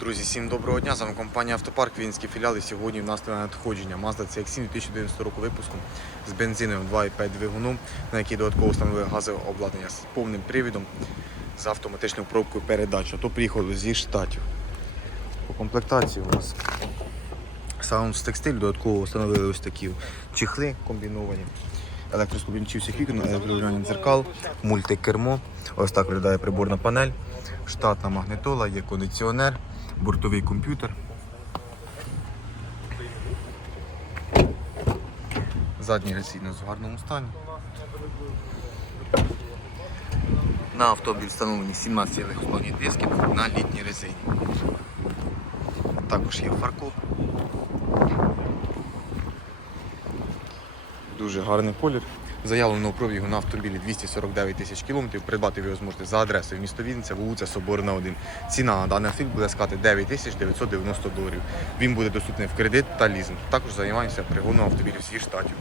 Друзі, всім доброго дня. З вами компанія Автопарк, Вінський філіал. І сьогодні в нас на надходження Mazda CX-7 2011 року випуску з бензиновим 2,5 двигуном, на який додатково встановили газове обладнання з повним привідом з автоматичною пробкою передач. То приїхали зі штатів. По комплектації у нас саунд з текстилю, додатково встановили ось такі чехли комбіновані. Електроскобінчів всіх вікон, електрорегулювання дзеркал, мультикермо. Ось так виглядає приборна панель, штатна магнитола, є кондиціонер, бортовий комп'ютер. Задній реційно в гарному стані. На автомобіль встановлені 17 легкосплавні диски на літній резині. Також є фаркоп. Дуже гарний колір. Заявленого пробігу на автомобілі 249 тисяч кілометрів. Придбати ви його зможете за адресою місто Вінниця, вулиця Соборна 1. Ціна на даний автомобіль буде скати 9 тисяч 990 доларів. Він буде доступний в кредит та лізинг. Також займаємося пригоном автомобілів всіх штатів.